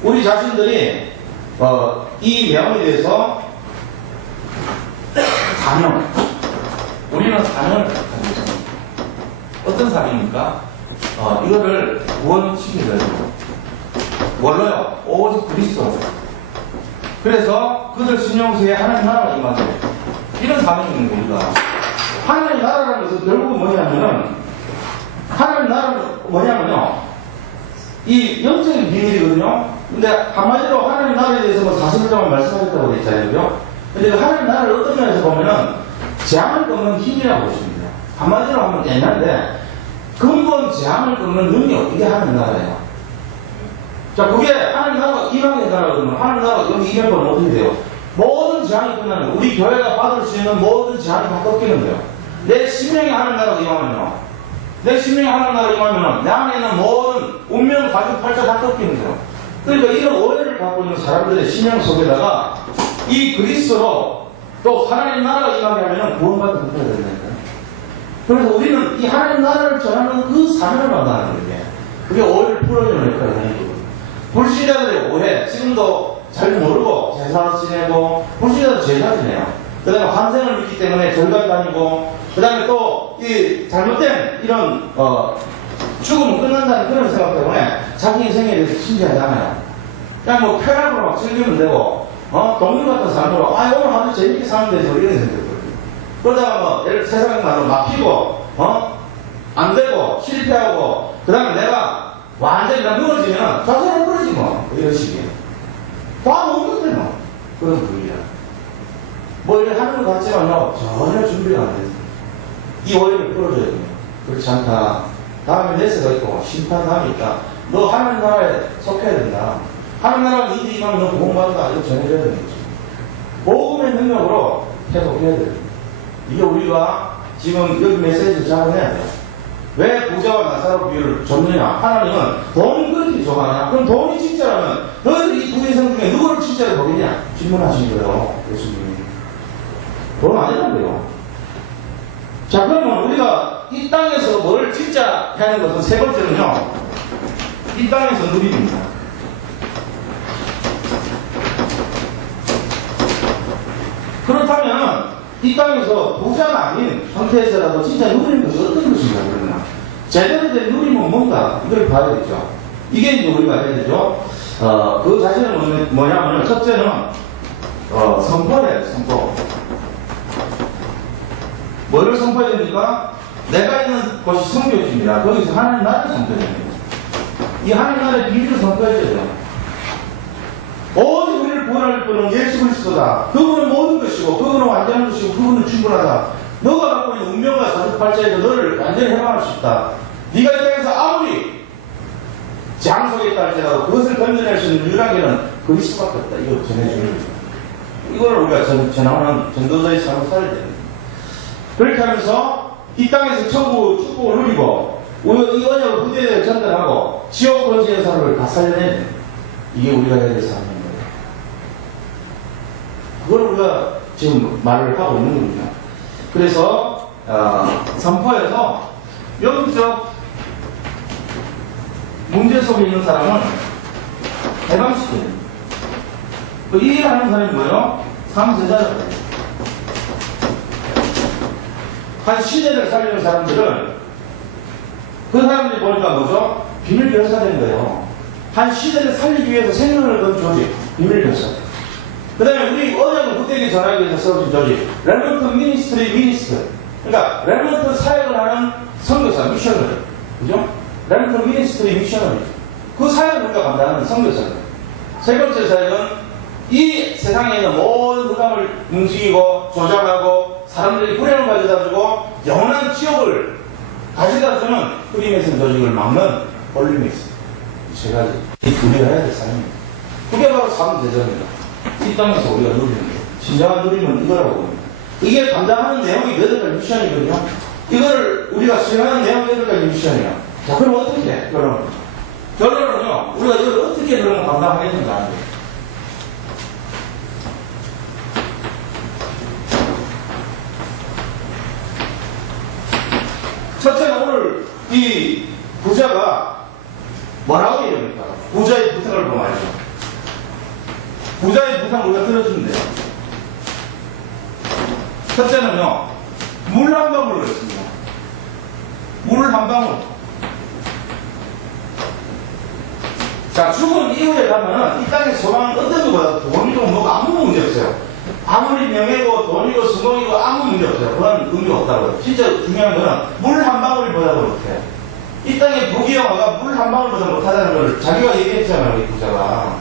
우리 자신들이, 이 명에 대해서 사명. 우리는 사명을 가지고 있습니다. 어떤 사명입니까? 이거를 구원시켜줘야 돼요. 뭘로요? 오직 그리스도. 그래서 그들 신용수에 하나님 나라가 임하죠. 이런 사명이 있는 겁니다. 하나님 나라라는 것은 결국은 뭐냐면요, 이 영적인 비밀이거든요. 근데 한마디로 하나님 나라에 대해서 40일동안 말씀하셨다고 그랬잖아요. 근데 그 하나님 나라를 어떤 면에서 보면은 재앙을 꺾는 힘이라고 보시면 돼요. 한마디로 하면 옛날인데 근본 재앙을 꺾는 능력, 이게 하나님 나라예요. 자, 그게 하나님 나라가 임하게 되라면 하나님 나라가 여기 임하면 어떻게 돼요? 모든 재앙이 끝나는 거예요. 우리 교회가 받을 수 있는 모든 재앙이 다 꺾이는 거예요. 내 심령이 하나님 나라가 임하면요, 내 심령이 하나님 나라가 임하면 내 안에 있는 모든 운명, 사주팔자 다 꺾이는 거예요. 그러니까 이런 오해를 갖고 있는 사람들의 심령 속에다가 이 그리스도로 또 하나님 나라가 임하게 하면 구원받는 형태가 된다니까요. 그래서 우리는 이 하나님 나라를 전하는 그 사명을 받는 거예요. 그게 오해를 풀어주는 역할을 하는 거거든요. 불신자들의 오해, 지금도 잘 모르고 제사 지내고, 불신자도 제사 지내요. 그 다음에 환생을 믿기 때문에 절간 다니고, 그 다음에 또 이 잘못된 이런 죽으면 끝난다는 그런 생각 때문에 자기 인생에 대해서 신뢰하지 않아요. 그냥 쾌락으로 막 즐기면 되고, 동물 같은 사람으로 오늘 아주 재밌게 사는 데서 이런 생각이 들거든요. 그러다가 세상 말로 막히고, 안 되고, 실패하고, 그 다음에 내가 완전히 다 무너지면 자살을 그러지 뭐. 이런 식이에요. 다 없는데 뭐. 그런 분위기야. 이렇게 하는 것 같지만요, 전혀 준비가 안 돼요. 이 오해를 풀어줘야 돼요. 그렇지 않다. 다음에 내세가 있고, 심판함이 있다. 너 하나님 나라에 속해야 된다. 하나님 나라가 니들 임하면 너 구원받는다. 이거 전해줘야 되는 거죠. 복음의 능력으로 회복해야 돼요. 이게 우리가 지금 여기 메시지를 잡아내야 돼요. 왜 부자와 나사로 비유를 줬느냐? 하나님은 돈 그렇게 좋아하냐? 그럼 돈이 진짜라면 너희들 이 두 인생 중에 누구를 진짜로 보겠냐? 질문하신 거예요. 예수님이. 돈 아니라고요. 자, 그러면 우리가 이 땅에서 뭘 진짜 하는 것은 세 번째는요, 이 땅에서 누림입니다. 그렇다면 이 땅에서 부자가 아닌 상태에서라도 진짜 누리는 것이 어떤 것인가 그러나 제대로 된 누림은 뭔가 이걸 봐야 되죠. 이게 이제 우리가 해야 되죠. 그 자체는 뭐냐면 첫째는 선포예요. 선포. 뭐를 선포해야 됩니까? 내가 있는 곳이 성교지입니다. 거기서 하나님 나라를 선포해야 됩니다. 이 하나님 나라의 비밀을 선포해야 돼요. 오직 우리를 구원할 분은 예수 그리스도다. 그분은 모든 것이고 그분은 완전한 것이고 그분은 충분하다. 너가 갖고 있는 운명과 사주팔자에서 너를 완전히 해방할 수 있다. 네가 이 땅에서 아무리 장속에 있다 할지라도 그것을 건져낼 수 있는 유일한 길은 그리스도밖에 없다. 이거 전해주는 겁니다. 이걸 우리가 전하는 전도자의 삶을 살아야 됩니다. 그렇게 하면서 이 땅에서 천국 축복을 누리고 이 언약을 후대에 전달하고 지옥 번지의 삶을 다 살려내는 이게 우리가 해야 될 삶입니다. 그걸 우리가 지금 말을 하고 있는 겁니다. 그래서 선포에서 영적 문제 속에 있는 사람은 해방시켜야 됩니다. 그 일하는 사람이 뭐예요? 삼세자라고 해요. 한 시대를 살리는 사람들은 그 사람들이 보니까 뭐죠? 비밀 결사된 거예요. 한 시대를 살리기 위해서 생명을 건 조직, 비밀 결사. 그 다음에 우리 언약을 헛되게 전하기 위해서 세워진 조직, 레먼트 미니스트. 그러니까 레먼트 사역을 하는 선교사, 미셔너리. 그죠? 레먼트 미셔너리. 그 사역을 우리가 감당하는 선교사들. 세 번째 사역은 이 세상에 있는 모든 흑암을 움직이고 조작하고 사람들이 불행을 가져다주고 영원한 지옥을 가져다주는 프리메이슨 조직을 막는 홀리메이슨. 세 가지. 이 우리가 해야 될 삶입니다. 그게 바로 삼세자입니다. 이 땅에서 우리가 누리는 거예요. 진정한 누림은 이거라고 봅니다. 이게 감당하는 내용이 8가지 미션이거든요. 이거를 우리가 수행하는 내용이 8가지 미션이에요. 자, 그럼 어떻게 해? 결론은요, 우리가 이걸 어떻게 그러면 감당하겠는가 하는 거예요. 첫째는 오늘 이 부자가 뭐라고 얘기합니까? 부자의 부탁을 보면 알죠. 부자의 부탁을 우리가 들어주면 돼요. 첫째는요, 물 한 방울을 했습니다. 물 한 방울. 자, 죽은 이후에 가면은 이 땅의 소망은 어떤 것보다 돈이고 뭐가 아무 문제 없어요. 아무리 명예고 돈이고 성공이고 아무 문제 없어요. 그런 의미가 없다고요. 진짜 중요한 거는 물 한 방울보다 못해요. 이 땅의 부귀영화가 물 한 방울보다 못하다는 걸 자기가 얘기했잖아요, 이 부자가.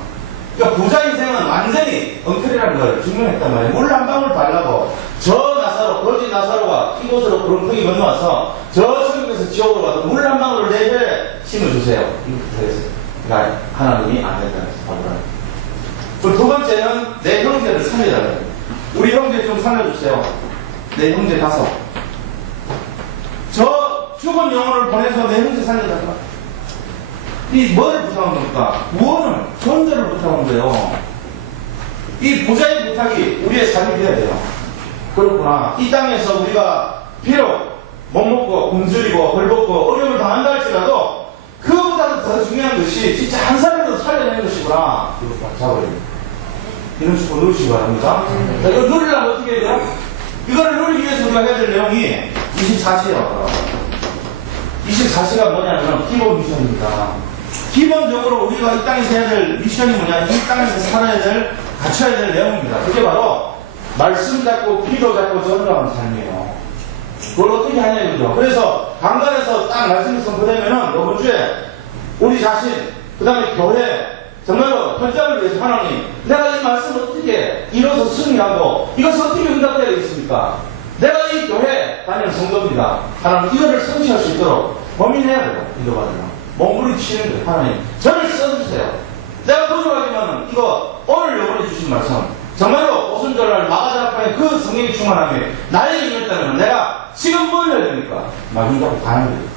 그러니까 부자 인생은 완전히 엉터리라는 걸 증명했단 말이에요. 물 한 방울 달라고 저 나사로, 거지 나사로가 이곳으로 구름통이 건너와서 저 천국에서 지옥으로 가서 물 한 방울을 4배 심어주세요. 이거 부탁했어요. 그러니까 하나님이 안 된다는 거예요. 그리고 두 번째는 내 형제를 살려달라는 거예요. 우리 형제 좀 살려주세요. 내 형제 5. 저 죽은 영혼을 보내서 내 형제 살려달라. 이 뭐를 부탁한 겁니까? 구원을, 존재를 부탁한 거예요. 이 부자의 부탁이 우리의 삶이 되어야 돼요. 그렇구나. 이 땅에서 우리가 비록 못 먹고 굶주리고 벌벗고 어려움을 당한다 할지라도 그거보다도 더 중요한 것이 진짜 한 사람이라도 살려내는 것이구나. 이거 딱 잡아야 돼요. 이런 식으로 누르시기 바랍니다. 자, 이걸 누리려면 어떻게 해야 돼요? 이거를 누리기 위해서 우리가 해야 될 내용이 24시예요. 24시가 뭐냐면 기본 미션입니다. 기본적으로 우리가 이 땅에서 해야 될 미션이 뭐냐, 이 땅에서 살아야 될, 갖춰야 될 내용입니다. 그게 바로 말씀 잡고 기도 잡고 전도하는 삶이에요. 그걸 어떻게 하냐 이거죠. 그래서 강단에서 딱 말씀이 선포되면은 이번 주에 우리 자신, 그 다음에 교회, 정말로 현장을 위해서 하나님, 내가 이 말씀을 어떻게 이뤄서 승리하고 이것을 어떻게 응답되겠습니까? 내가 이 교회 다니는 성도입니다. 하나님, 이거를 성취할 수 있도록 고민해야 돼요. 기도받으면. 몸부림치는 거예요. 하나님, 저를 써주세요. 내가 부족하지만 이거 오늘 요번에 주신 말씀 정말로 오순절날 그 성령이 충만함이 나에게 임했다면 내가 지금 뭘 해야 됩니까? 막인다고 가는 거예요.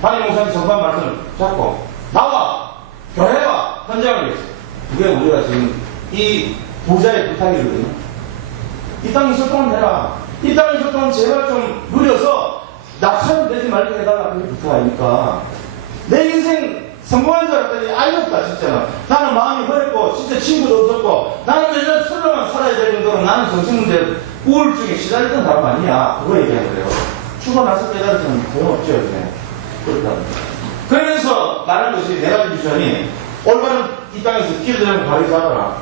담임 목사님 전반 말씀 잡고 나와 교회와 현장을 위해서. 그게 우리가 지금 이 부자의 부탁이거든요. 이 땅에 있을 동안 해라. 이 땅에 있을 동안 제발 좀 누려서 낙하는 되지 말게 해달라. 그게 부탁 아닙니까? 내 인생 성공한 줄 알았더니 아니었다 진짜. 나는 마음이 허했고 진짜 친구도 없었고 나는 맨날 술로만 살아야 될 정도로 나는 정신문제 우울증에 시달리던 사람 아니야. 그거 얘기하는 거예요. 죽어나서 깨달으면 소용없죠. 그렇다. 그러면서 말하는 것이 네 가지 미션이 올바른 이 땅에서 기도 제목 바로 잡아라.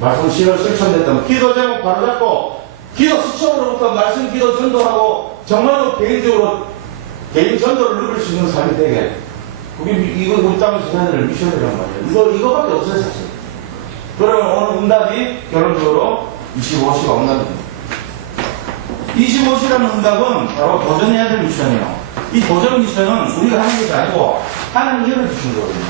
말씀 실천됐다면 기도 제목 바로 잡고 기도 수첩으로부터 말씀 기도 전도하고 정말로 개인적으로 개인 전도를 누릴 수 있는 삶이 되게. 그게 이거 우리 땅에서 해야 될 미션이란 말이에요. 이거밖에 없어요 사실. 그러면 오늘 응답이 결론적으로 25시가 응답입니다. 25시라는 응답은 바로 도전해야 될 미션이에요. 이 도전 미션은 우리가 하는 것이 아니고 하나님이 열어주시는 거거든요.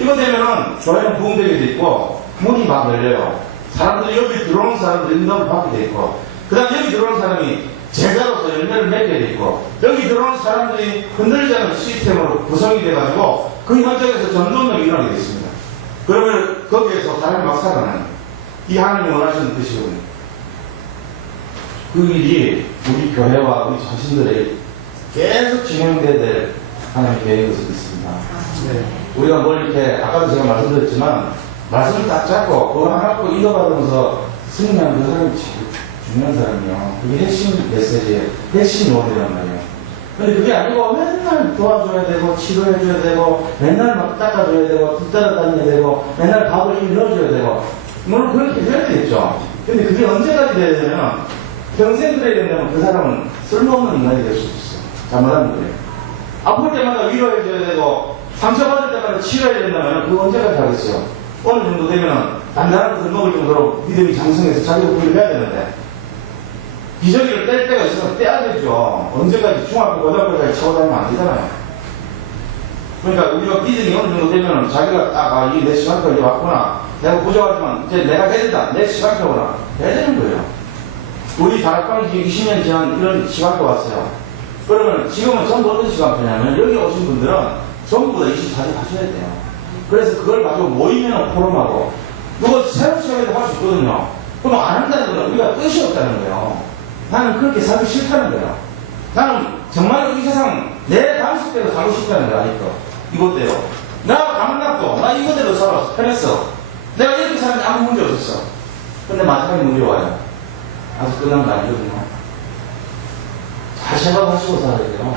이거 되면은 교회는 부흥되게 돼 있고 문이 막 열려요. 사람들이 여기 들어오는 사람들이 응답을 받게 돼 있고 그 다음 여기 들어오는 사람이 제자로서 열매를 맺게 돼 있고 여기 들어오는 사람들이 흔들리지 않는 시스템으로 구성이 돼가지고 그 현장에서 전도운동이 일어나게 돼 있습니다. 그러면 거기에서 사람이 막 살아나는 이 하나님이 원하시는 뜻이거든요. 그 일이 우리 교회와 우리 자신들의 계속 진행돼야 될 하나님의 계획이 있습니다. 네. 우리가 뭘 이렇게 아까도 제가 말씀드렸지만 말씀을 딱 잡고 그거 하나 갖고 인도받으면서 승리하는 그 사람이 중요한 사람이요. 그게 핵심 메시지예요. 핵심 요원이란 말이에요. 근데 그게 아니고 맨날 도와줘야 되고 치료해줘야 되고 맨날 막 닦아줘야 되고 뒤따라다녀야 되고 맨날 밥을 넣어줘야 되고 물론 그렇게 해야 되겠죠. 근데 그게 언제까지 돼야 되냐면 평생 그래야 된다면 그 사람은 쓸모없는 인간이 될 수 있어. 잘못하면 그래요. 아플 때마다 위로해줘야 되고 상처받을 때마다 치료해야 된다면 그거 언제까지 하겠어요. 어느 정도 되면은 단단한 것을 먹을 정도로 믿음이 장성해서 자기도 구입을 해야 되는데 기저귀를 뗄 때가 있으면 떼야 되죠. 언제까지 중학교, 고등학교까지 차고 다니면 안 되잖아요. 그러니까 우리가 믿음이 어느 정도 되면 자기가 딱, 이 내 시간표가 이제 왔구나. 내가 부족하지만 이제 내가 해야 된다. 내 시간표구나. 해야 되는 거예요. 우리 다락방이 지금 20년 지난 이런 시간표 왔어요. 그러면 지금은 전부 어떤 시간표냐면 여기 오신 분들은 전부 다 24시 하셔야 돼요. 그래서 그걸 가지고 모이면 포럼하고 누가 새로 시작해도 할 수 있거든요. 그럼 안 한다는 건 우리가 뜻이 없다는 거예요. 나는 그렇게 살기 싫다는 거야. 나는 정말로 이 세상 내 방식대로 살고 싶다는 거야. 이것대로. 나 가만 놔둬. 나 이것대로 살았어. 편했어. 내가 이렇게 사는데 아무 문제 없었어. 근데 마지막에 문제 와요. 아직 끝난 거 아니거든요. 잘 생각하시고 살아야 돼요.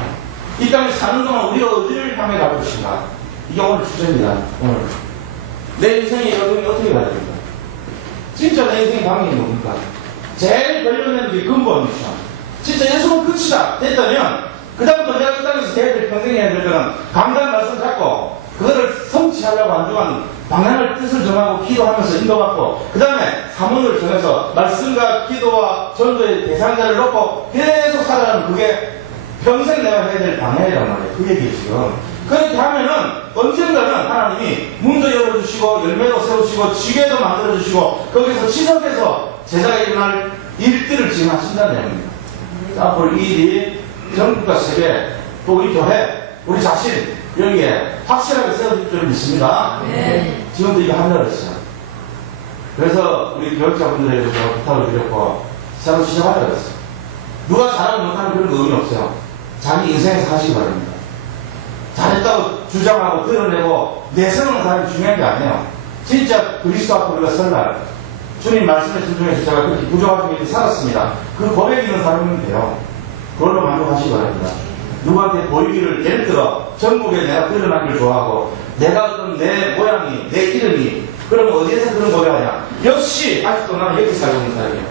이 땅에 사는 동안 우리가 어디를 향해 갈 것인가. 이게 오늘 주제입니다. 오늘. 내 인생의 여정이 어떻게 가야 됩니까? 진짜 내 인생의 방향이 뭡니까? 제일 결론내는 게 근본 미션. 진짜 예수는 끝이다. 됐다면, 그다음부터 내가 이 땅에서 해야 될 평생 해야 될 거는 강단 말씀 잡고, 그거를 성취하려고 한동안 방향을 뜻을 정하고 기도하면서 인도받고, 그 다음에 사문을 정해서 말씀과 기도와 전도의 대상자를 놓고 계속 살아가는 그게 평생 내가 해야 될 방향이란 말이에요. 그 얘기예요, 지금. 그렇게 하면은 언젠가는 하나님이 문도 열어주시고 열매도 세우시고 지게도 만들어주시고 거기서 지속해서 제자가 일어날 일들을 지금 하신다는 얘기입니다. 앞으로 이 일이 전국과 세계 또 우리 교회 우리 자신 여기에 확실하게 세워질 줄 믿습니다. 네. 지금도 이게 한다고 했어요. 그래서 우리 교육자분들에게 제가 부탁을 드렸고 새로 시작하려고 했어요. 누가 잘하고 못하는 그런 거 의미 없어요. 자기 인생에서 하시기 바랍니다. 잘했다고 주장하고 드러내고 내세우는 사람이 중요한 게 아니에요. 진짜 그리스도 앞에 우리가 설날 주님 말씀에 순종해서 제가 그렇게 부족한 일이 살았습니다. 그 고백이 있는 사람이면 돼요. 그걸로 만족하시기 바랍니다. 누구한테 보이기를 예를 들어 전국에 내가 드러나기를 좋아하고 내가 어떤 내 모양이 내 이름이 그러면 어디에서 그런 고백하냐. 역시 아직도 나는 여기 살고 있는 사람이에요.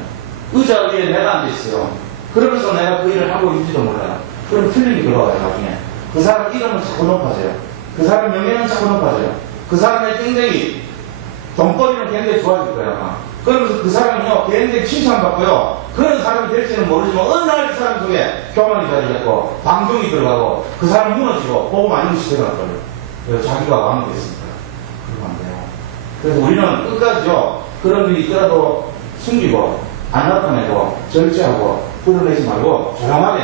의자 위에 내가 앉아있어요. 그러면서 내가 그 일을 하고 있는지도 몰라요. 그럼 틀림이 들어와요. 나중에 그 사람 이름은 자꾸 높아져요. 그 사람 명예는 자꾸 높아져요. 그 사람의 굉장히 돈벌이는 굉장히 좋아질 거예요. 아마. 그러면서 그 사람이요 굉장히 칭찬받고요. 그런 사람이 될지는 모르지만 어느 날 그 사람 속에 교만이 자리잡고 방종이 들어가고 그 사람 무너지고 복음 아닌 것이 되어갈 거예요. 그래서 자기가 왕이 됐으니까 그러면 안 돼요. 그래서 우리는 끝까지요 그런 일이 있더라도 숨기고 안 나타내고 절제하고 드러내지 말고 조용하게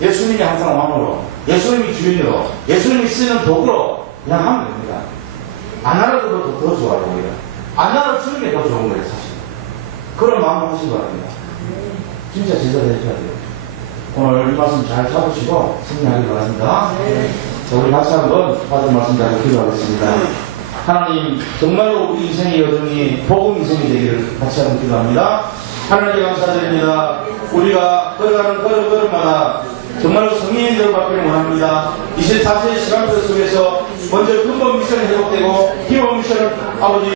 예수님이 항상 왕으로, 예수님이 주인으로, 예수님이 쓰는 도구로 그냥 하면 됩니다. 안 알아도 더 좋아요, 오히려. 안 알아주는 게 더 좋은 거예요, 사실. 그런 마음을 하시기 바랍니다. 진짜 제자가 되셔야 돼요. 오늘 이 말씀 잘 잡으시고 승리하기 바랍니다. 자, 우리 같이 한번 받은 말씀 잘 기도하겠습니다. 하나님, 정말로 우리 인생의 여정이 복음 인생이 되기를 같이 한번 기도합니다. 하나님 감사드립니다. 우리가 걸어가는 걸음마다 정말로 성인이 되어 받기를 원합니다. 24세의 시간표 속에서 먼저 근본 미션이 회복되고 기본 미션을 아버지